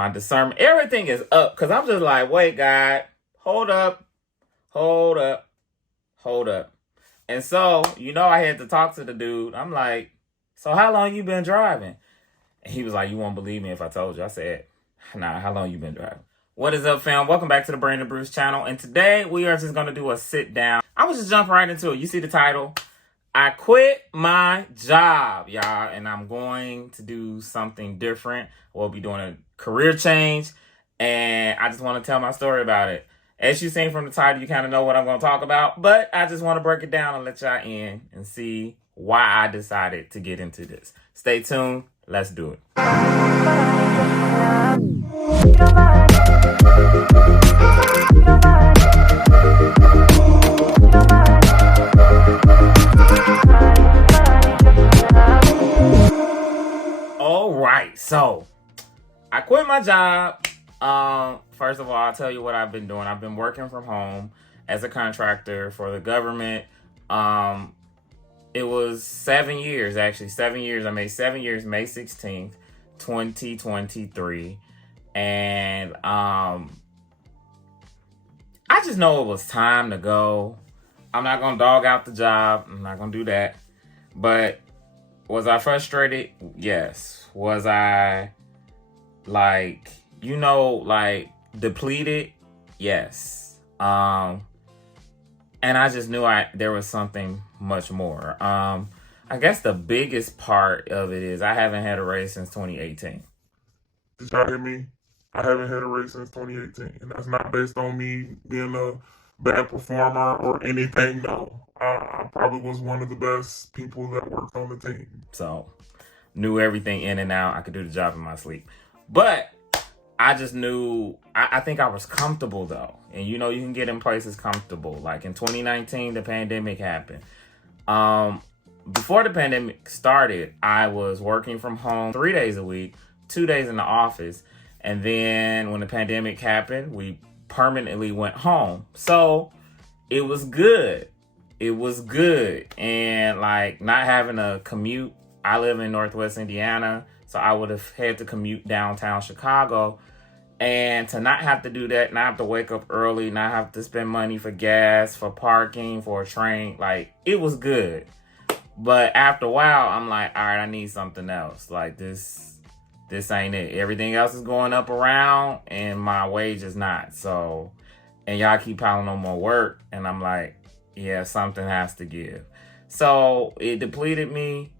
my discernment, everything is up. Cause I'm just like, wait, God, hold up, hold up, hold up. And so, I had to talk to the dude. I'm like, so how long you been driving? And he was like, you won't believe me if I told you. I said, nah, how long you been driving? What is up, fam? Welcome back to the Brandon Bruce channel. And today we are just going to do a sit down. I was just jumping right into it. You see the title? I quit my job, y'all, and I'm going to do something different. We'll be doing a career change, and I just want to tell my story about it. As you've seen from the title, you kind of know what I'm going to talk about, but I just want to break it down and let y'all in and see why I decided to get into this. Stay tuned. Let's do it. All right, so I quit my job. First of all, I'll tell you what I've been doing. I've been working from home as a contractor for the government. It was 7 years, actually. 7 years. I made 7 years, May 16th, 2023. And I just know it was time to go. I'm not going to dog out the job. I'm not going to do that. But was I frustrated? Yes. Was I depleted? Yes. And I just knew there was something much more. I guess the biggest part of it is I haven't had a raise since 2018. Did y'all hear me? I haven't had a raise since 2018. And that's not based on me being a bad performer or anything, no. I probably was one of the best people that worked on the team. So, knew everything in and out. I could do the job in my sleep. But I just knew, I think I was comfortable though. And you can get in places comfortable. Like in 2019, the pandemic happened. Before the pandemic started, I was working from home 3 days a week, 2 days in the office. And then when the pandemic happened, we permanently went home. So it was good. It was good. And not having a commute. I live in Northwest Indiana, so I would have had to commute downtown Chicago. And to not have to do that, not have to wake up early, not have to spend money for gas, for parking, for a train, it was good. But after a while, I'm like, all right, I need something else. This ain't it. Everything else is going up around, and my wage is not. So, and y'all keep piling on more work, and I'm like, yeah, something has to give. So it depleted me.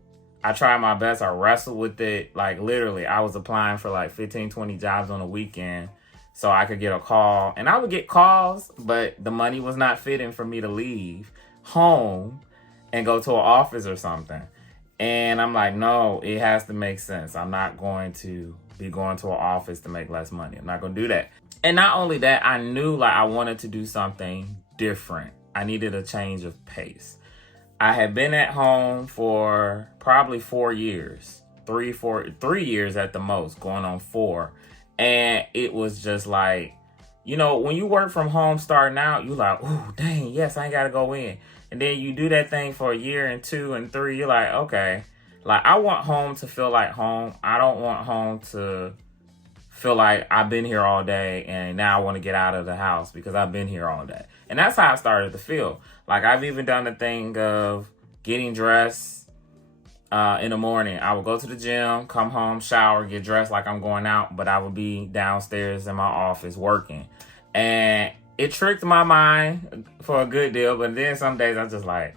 I tried my best. I wrestled with it. Literally, I was applying for 15, 20 jobs on a weekend so I could get a call. And I would get calls, but the money was not fitting for me to leave home and go to an office or something. And I'm like, no, it has to make sense. I'm not going to be going to an office to make less money. I'm not going to do that. And not only that, I knew I wanted to do something different. I needed a change of pace. I had been at home for probably 4 years, 3 years at the most, going on 4. And it was just when you work from home starting out, you're like, ooh, dang, yes, I ain't got to go in. And then you do that thing for a year and 2 and 3. You're like, okay, I want home to feel like home. I don't want home to feel like I've been here all day and now I want to get out of the house because I've been here all day. And that's how I started to feel. I've even done the thing of getting dressed in the morning. I would go to the gym, come home, shower, get dressed like I'm going out, but I would be downstairs in my office working. And it tricked my mind for a good deal, but then some days I'm just like,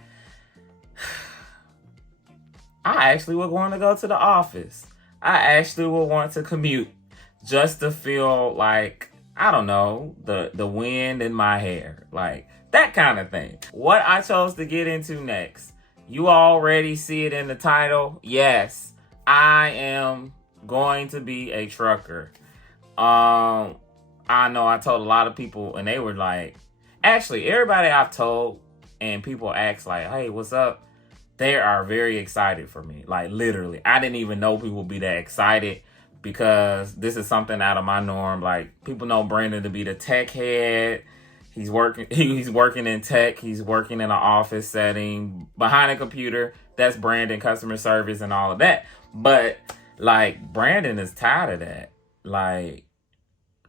I actually would want to go to the office. I actually would want to commute just to feel I don't know, the wind in my hair. That kind of thing. What I chose to get into next, you already see it in the title. Yes, I am going to be a trucker. I know I told a lot of people and they were actually everybody I've told and people ask hey, what's up? They are very excited for me. Literally, I didn't even know people would be that excited because this is something out of my norm. People know Brandon to be the tech head. He's working in tech. He's working in an office setting behind a computer. That's Brandon, customer service and all of that. But Brandon is tired of that.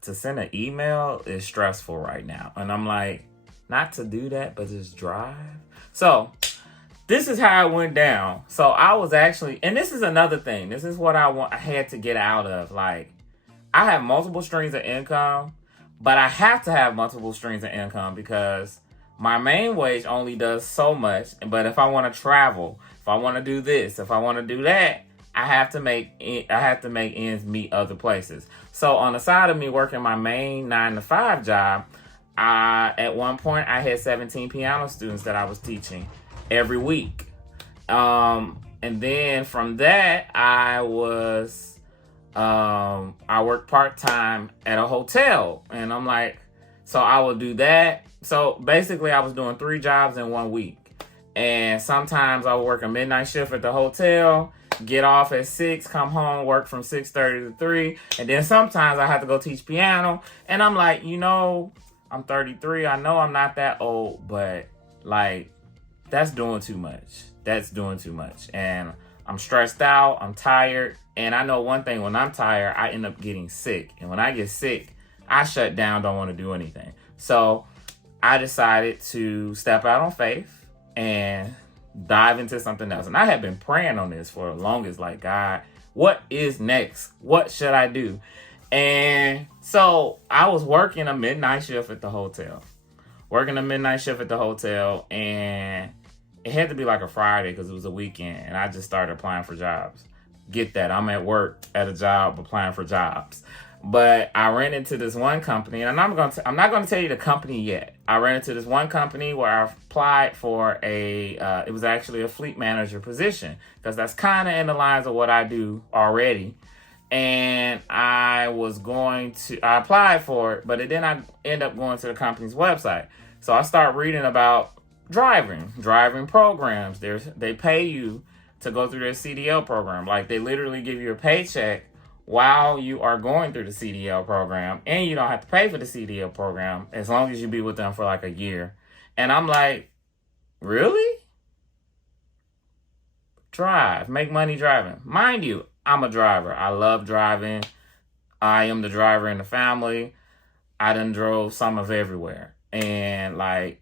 to send an email is stressful right now. And I'm like, not to do that, but just drive. So this is how it went down. So I was actually, and this is another thing. This is what I had to get out of. Like, I have multiple streams of income, but I have to have multiple streams of income because my main wage only does so much. But if I want to travel, if I want to do this, if I want to do that, I have to make ends meet other places. So on the side of me working my main 9-to-5 job, at one point I had 17 piano students that I was teaching every week. And then from that, I worked part-time at a hotel. And I'm like, so I would do that. So basically I was doing 3 jobs in 1 week. And sometimes I would work a midnight shift at the hotel, get off at 6, come home, work from 6:30 to 3. And then sometimes I have to go teach piano. And I'm like, I'm 33. I know I'm not that old, but like, that's doing too much. That's doing too much. And I'm stressed out. I'm tired. And I know one thing, when I'm tired, I end up getting sick. And when I get sick, I shut down, don't want to do anything. So I decided to step out on faith and dive into something else. And I had been praying on this for the longest, like, God, what is next? What should I do? And so I was working a midnight shift at the hotel. And it had to be like a Friday because it was a weekend, and I just started applying for jobs. Get that, I'm at work at a job applying for jobs. But I ran into this one company, and I'm not gonna tell you the company yet. I ran into this one company where I applied for it was actually a fleet manager position, because that's kind of in the lines of what I do already. And I applied for it, but then I end up going to the company's website. So I start reading about driving programs. They pay you to go through their CDL program. Like, they literally give you a paycheck while you are going through the CDL program, and you don't have to pay for the CDL program as long as you be with them for like a year. And I'm like, really? Make money driving. Mind you, I'm a driver. I love driving. I am the driver in the family. I done drove some of everywhere. And like,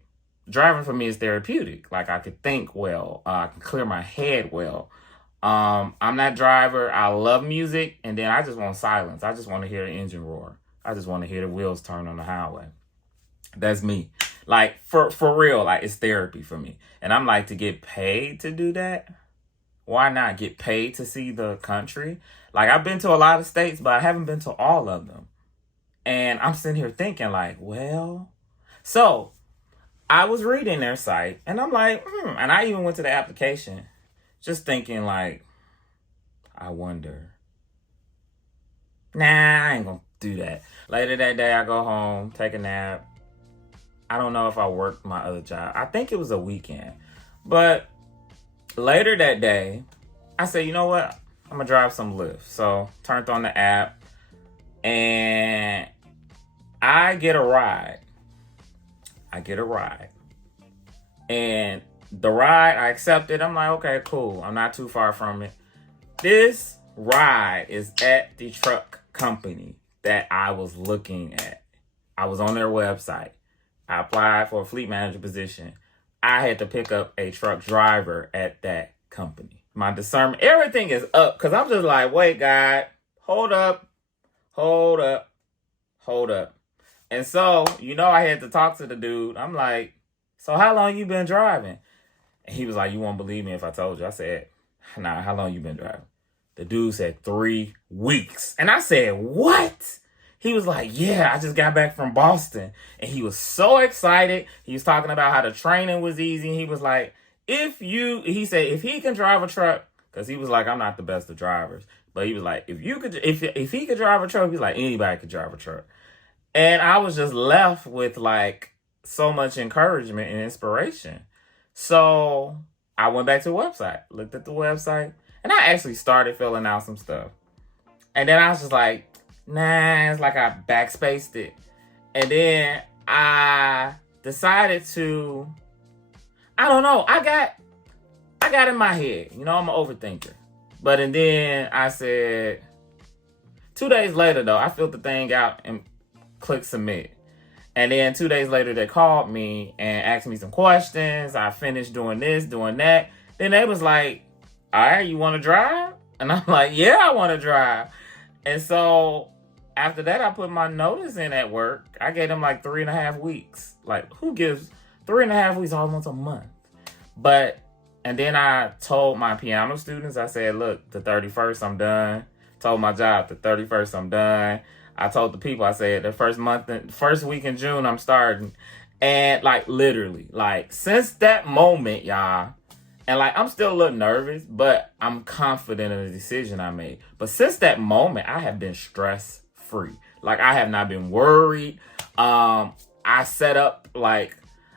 driving for me is therapeutic. Like, I could think well. I can clear my head well. I'm that driver. I love music, and then I just want silence. I just want to hear the engine roar. I just want to hear the wheels turn on the highway. That's me. Like, for real, like, it's therapy for me. And I'm like, to get paid to do that? Why not get paid to see the country? Like, I've been to a lot of states, but I haven't been to all of them. And I'm sitting here thinking like, well, so I was reading their site, and I'm like, and I even went to the application just thinking like, I wonder. Nah, I ain't gonna do that. Later that day, I go home, take a nap. I don't know if I worked my other job. I think it was a weekend. But later that day, I said, you know what? I'm gonna drive some Lyft. So turned on the app, and I get a ride. And the ride, I accepted. I'm like, okay, cool. I'm not too far from it. This ride is at the truck company that I was looking at. I was on their website. I applied for a fleet manager position. I had to pick up a truck driver at that company. My discernment, everything is up, because I'm just like, wait, God, hold up. And so, I had to talk to the dude. I'm like, so how long you been driving? And he was like, you won't believe me if I told you. I said, nah, how long you been driving? The dude said 3 weeks. And I said, what? He was like, yeah, I just got back from Boston. And he was so excited. He was talking about how the training was easy. He was like, he said, if he can drive a truck, because he was like, I'm not the best of drivers. But he was like, if he could drive a truck, he's like, anybody could drive a truck. And I was just left with like so much encouragement and inspiration. So I went back to the website, looked at the website, and I actually started filling out some stuff. And then I was just like, nah, it's like I backspaced it. And then I decided to, I don't know, I got in my head, I'm an overthinker. And then I said, 2 days later though, I filled the thing out and click submit. And then 2 days later, they called me and asked me some questions. I finished doing this, doing that. Then they was like, all right, you want to drive? And I'm like, yeah, I want to drive. And so after that, I put my notice in at work. I gave them like 3.5 weeks. Like, who gives 3.5 weeks, almost a month? And then I told my piano students, I said, look, the 31st, I'm done. Told my job, the 31st, I'm done. I told the people, I said, the first week in June, I'm starting. And like, literally, like, since that moment, y'all, and like, I'm still a little nervous, but I'm confident in the decision I made. But since that moment, I have been stress-free. Like, I have not been worried. I set up, like,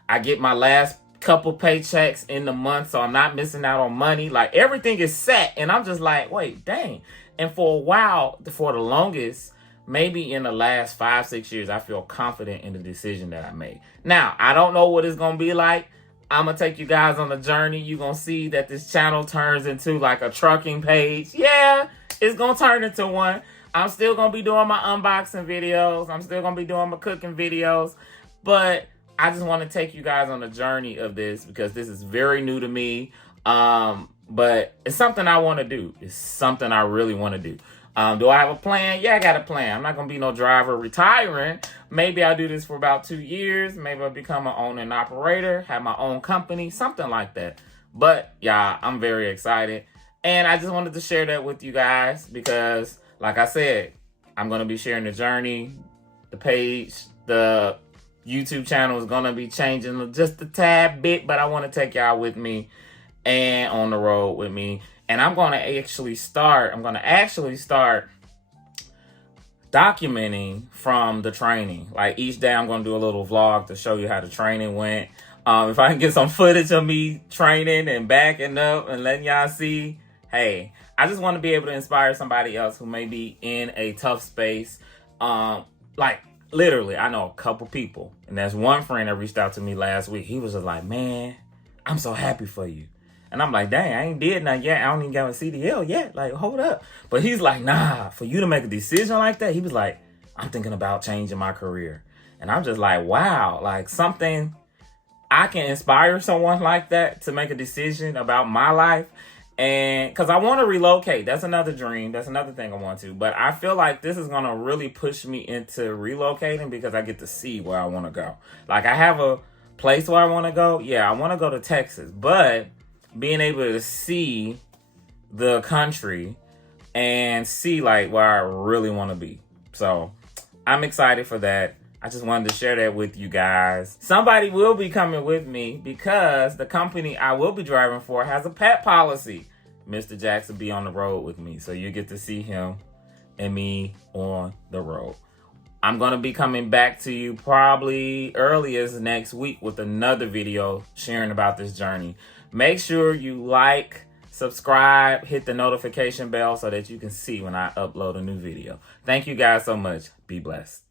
I get my last couple paychecks in the month, so I'm not missing out on money. Like, everything is set, and I'm just like, wait, dang. And for a while, for the longest, maybe in the last 5-6 years, I feel confident in the decision that I made. Now, I don't know what it's going to be like. I'm going to take you guys on a journey. You're going to see that this channel turns into like a trucking page. Yeah, it's going to turn into one. I'm still going to be doing my unboxing videos. I'm still going to be doing my cooking videos. But I just want to take you guys on a journey of this because this is very new to me. But it's something I want to do. It's something I really want to do. Do I have a plan? Yeah, I got a plan. I'm not going to be no driver retiring. Maybe I'll do this for about 2 years. Maybe I'll become an owner and operator, have my own company, something like that. But, yeah, I'm very excited. And I just wanted to share that with you guys because, like I said, I'm going to be sharing the journey, the page, the YouTube channel is going to be changing just a tad bit, but I want to take y'all with me and on the road with me. And I'm going to actually start documenting from the training. Like each day I'm going to do a little vlog to show you how the training went. If I can get some footage of me training and backing up and letting y'all see, hey, I just want to be able to inspire somebody else who may be in a tough space. Like literally, I know a couple people, and there's one friend that reached out to me last week. He was just like, man, I'm so happy for you. And I'm like, dang, I ain't did nothing yet. I don't even got a CDL yet. Like, hold up. But he's like, nah, for you to make a decision like that, he was like, I'm thinking about changing my career. And I'm just like, wow, like something I can inspire someone like that to make a decision about my life. And because I want to relocate. That's another dream. That's another thing I want to. But I feel like this is going to really push me into relocating because I get to see where I want to go. Like I have a place where I want to go. Yeah, I want to go to Texas. But being able to see the country and see like where I really want to be. So I'm excited for that. I just wanted to share that with you guys. Somebody will be coming with me because the company I will be driving for has a pet policy. Mr. Jax will be on the road with me. So you get to see him and me on the road. I'm going to be coming back to you probably early as next week with another video sharing about this journey. Make sure you like, subscribe, hit the notification bell so that you can see when I upload a new video. Thank you guys so much. Be blessed.